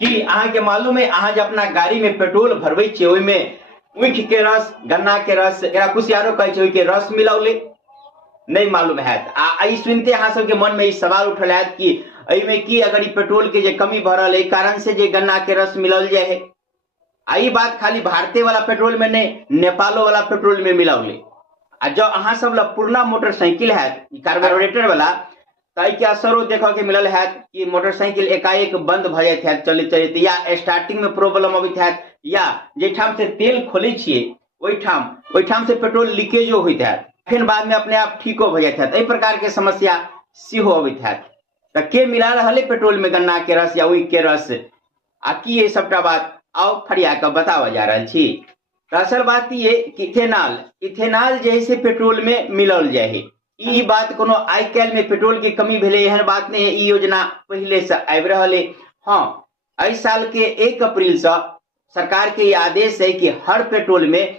कि अहाँ के मालूम है अहाँ जब अपना गाड़ी में पेट्रोल भरबै छियै ओहि में ऊख के रस, गन्ना के रस, एकरा कुशियारो कहै छै, ओहि के रस मिलाओले नहीं मालूम है। ई सुनते अहाँ सबके मन में ई सवाल उठल है कि एहिमे की अगर ई पेट्रोल के जे कमी भरल है कारण से जे गन्ना के रस मिलाल जाए है। आई बात खाली भारतीय वाला पेट्रोल में नहीं, नेपालो वाला पेट्रोल में मिलाओले। आ जो अहाँ सब ला पुरना मोटरसाइकिल है कार्बोरेटर वाला तय के असरो देखा के मिलल है कि मोटरसाइकिल एकाएक बंद भ जाइत है चलते चलते, या स्टार्टिंग में प्रॉब्लम अबित है, या जेठाम से तेल खोले छिए ओहिठाम से पेट्रोल लीकेजो होइत है, फिर बाद में अपने आप ठीको भ जाइत है। एहि प्रकार के समस्या सेहो अबित है। तो के मिला रहा पेट्रोल में गन्ना के रस या ऊख के रस, आ की ये सबटा बात आओ फरिया के बतावा जा रहा छी। तो असल बात ये कि इथेनॉल जैसे पेट्रोल में मिलल जाए है। ई बात कोनो आई काल में पेट्रोल की कमी भेले एहन बात नहीं है, ई योजना पहले से आबि रहल है। हाँ, इस साल के 1 अप्रैल से सरकार के आदेश है कि हर पेट्रोल में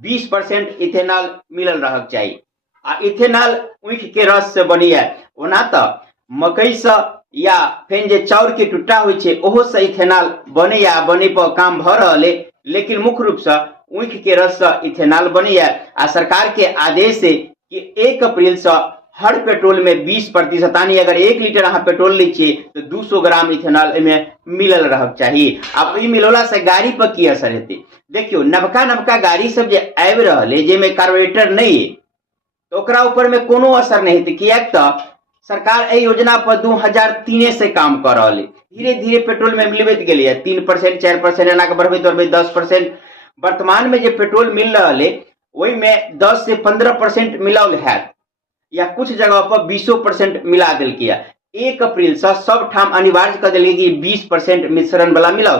20% इथेनॉल मिलल रहक चाहिए। आ इथेनॉल ऊख के रस से बनी है। ओना तो मकई से या फिर जे चाउर के टुट्टा होइ छै ओहो से इथेनॉल बने या बने पर काम भ रहल है, लेकिन मुख्य रूप से ऊख के रस से इथेनॉल बनी है। आ सरकार के आदेश है कि 1 अप्रैल से हर पेट्रोल में 20% यानी अगर 1 लीटर अहाँ पेट्रोल ली छिए तो 200 ग्राम इथेनॉल में मिलल रहक चाहिए। अब ई मिलोला से गाड़ी पर की असर हेतै? देखियो नवका गाड़ी सब जे आबि रहल है जेमे कार्बोरेटर नहीं है तो ओकरा ऊपर में कोनो असर नहीं हेतै, कियाक तो सरकार ए योजना पर 2003 से काम कर रहा है। धीरे धीरे पेट्रोल में मिलबैत गेलै 3% 4% एना के बढ़बैत 10%। वर्तमान में जो पेट्रोल मिल रहा है वही में 10 से 15% मिलाल है, या कुछ जगह पर 20% मिला दिल किया। 1 अप्रैल से सब ठाम अनिवार्य कर दिल कि 20% मिश्रण वाला मिलाओ।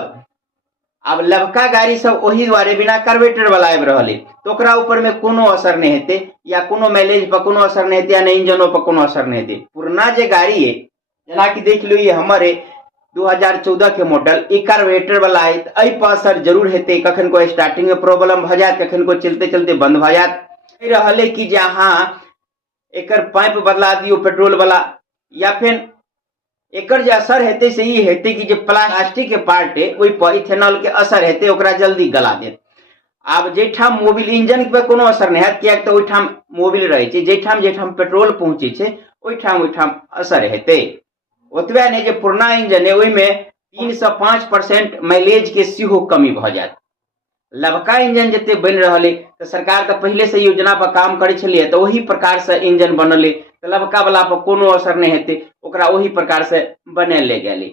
अब लबका गाड़ी सब वही द्वारे बिना कार्बोरेटर वाला आबि रहल है तो ओकरा ऊपर में कोनो असर नहीं हेतै, या कोनो माइलेज पर कोनो असर नहीं हेतै, या नहीं इंजनो पर कोनो असर नहीं हेतै। पुरना जे गाड़ी है जेना कि देख लो ये हमर 2014 के मॉडल ई कार्बोरेटर वाला है, एहि पर असर जरूर हेतै। कखन को स्टार्टिंग में प्रॉब्लम भ जात, कखन को चलते चलते बंद भ जात। रहले कि जे अहाँ एकर पाइप बदला दियो पेट्रोल वाला, या फिर एकर जे असर हेतै से ई हेतै कि जे प्लास्टिक के पार्ट है ओहि पर इथेनॉल के असर हेतै, ओकरा जल्दी गला देत। आब जेठाम मोबिल इंजन पे कोनो असर नहीं हैत, कियाक तऽ ओहिठाम मोबिल रहै छै, जेठाम पेट्रोल पहुंचे छै ओहिठाम असर हेतै। ओतबे नहीं जे पुरना इंजन है ओहि में 3 से 5% माइलेज के सेहो कमी भ जात। लबका इंजन जते बन रहल है तो सरकार तो पहले से योजना पर काम करे छलिए तो वही प्रकार से इंजन बनल है, तो लबका वाला पर कोनो असर नहीं हेतै, ओकरा वही प्रकार से बनाले गेलै।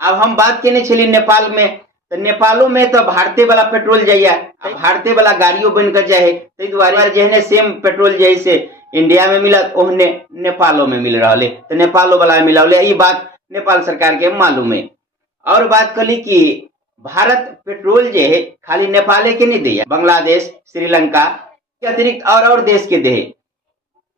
अब हम बात केने छलिए नेपाल में, तो नेपालो में तो भारतीय वाला पेट्रोल जाइए, भारतीय वाला गाड़ियों बन कर जाए, ताहि द्वारे जेहने सेम पेट्रोल जैसे इंडिया में मिलत ओहने नेपालो में मिल रहा है, तो नेपालो वाला मिलाओले। ये बात नेपाल सरकार के मालूम है। और बात कली कि भारत पेट्रोल जे है खाली नेपाले के नहीं दे, बांग्लादेश, श्रीलंका के अतिरिक्त और देश के दे।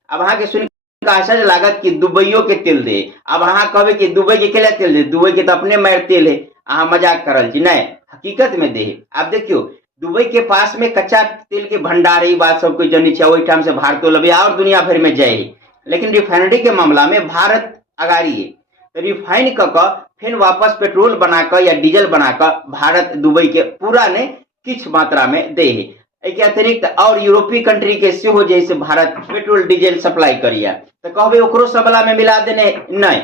अब अहाँ के सुन आश्चर्य लागत कि दुबईयो के तेल दे। अब अहाँ कहबे कि दुबई के केला तेल दे, दुबई के तो अपने मार तेल है, अहाँ मजाक करल छी, नहीं हकीकत में दे। अब देखियो दुबई के पास में कच्चा तेल के भंडार है, बात सबको जानी चाहिए, वही टाइम से भारतो लबे और दुनिया भर में जाए, लेकिन रिफाइनरी के मामला में भारत अगाड़ी है। तो रिफाइन क फिर वापस पेट्रोल बनाकर या डीजल बनाकर भारत दुबई के पूरा ने किछ मात्रा में दे है। एक अतिरिक्त और यूरोपीय कंट्री के सेहो जैसे भारत पेट्रोल डीजल सप्लाई करिया, तो कहबे ओकरो सबला में मिला देने नहीं।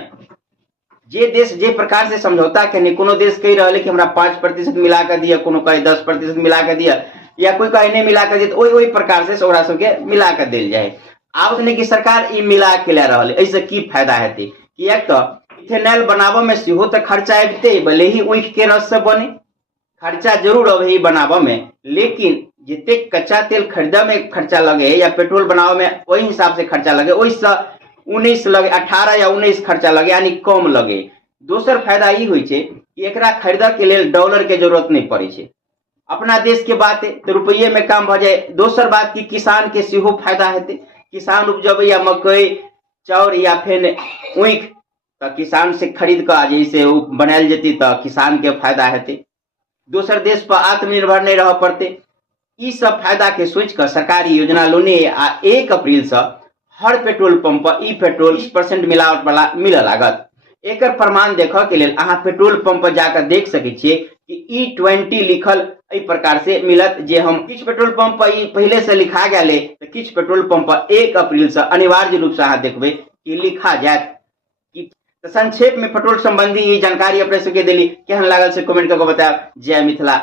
जे देश जे प्रकार से समझौता के कोनो देश कह रहा है कि हमरा 5% मिला कर दिया, कोनो कहे 10% मिला कर दिया, या कोई कहे नहीं मिला कर दिया, तो वही प्रकार से ओकरा सबके मिला कर दिल जाए। आब कि सरकार ई मिला के ला रहा है, ऐसे की फायदा हेतै? कियाक तो इथेनॉल बनाबे में सेहो तो खर्चा आबिते, भले ही ऊख के रस से बने, खर्चा जरूर अब ही बनाबे में, लेकिन जिते कच्चा तेल खरीदे में खर्चा लगे या पेट्रोल बनाबे में वही हिसाब से खर्चा लगे, ओहिसँ 19 लगे, 18 या 19 खर्चा लगे, यानी कम लगे। दोसर फायदा ई होइ छै कि एकरा खरीदे के लेल डॉलर के जरूरत नहीं पड़े छै। अपना देश के बात है तो रुपये में काम भ जाए। दोसर बात कि किसान के सेहो फायदा हेतै, किसान उपजबे या मकई, चाउर या फिर ऊख, तो किसान से खरीद कर जैसे बनायल जेती तो किसान के फायदा हेतै। दोसर देश पर आत्मनिर्भर नहीं रह पड़ते। ई सब फायदा के सोच कर सरकारी योजना लोने आ 1 अप्रैल से हर पेट्रोल पंप पर ई पेट्रोल 20% मिलावट वाला मिल लागत। एकर प्रमाण देखा के लेल अहाँ पेट्रोल पंप पर जाकर देख सके छियै कि E20 लिखल एहि प्रकार से मिलत, जे हम किछ पेट्रोल पंप पर पहले से लिखा गेले तो किछ पेट्रोल पंप पर 1 अप्रैल से अनिवार्य रूप से अहाँ देखबे कि लिखा जायत। तो संक्षेप में पेट्रोल संबंधी ये जानकारी अपने सबके देली, केहन लागल से कमेंट करके बतायब। जय मिथिला।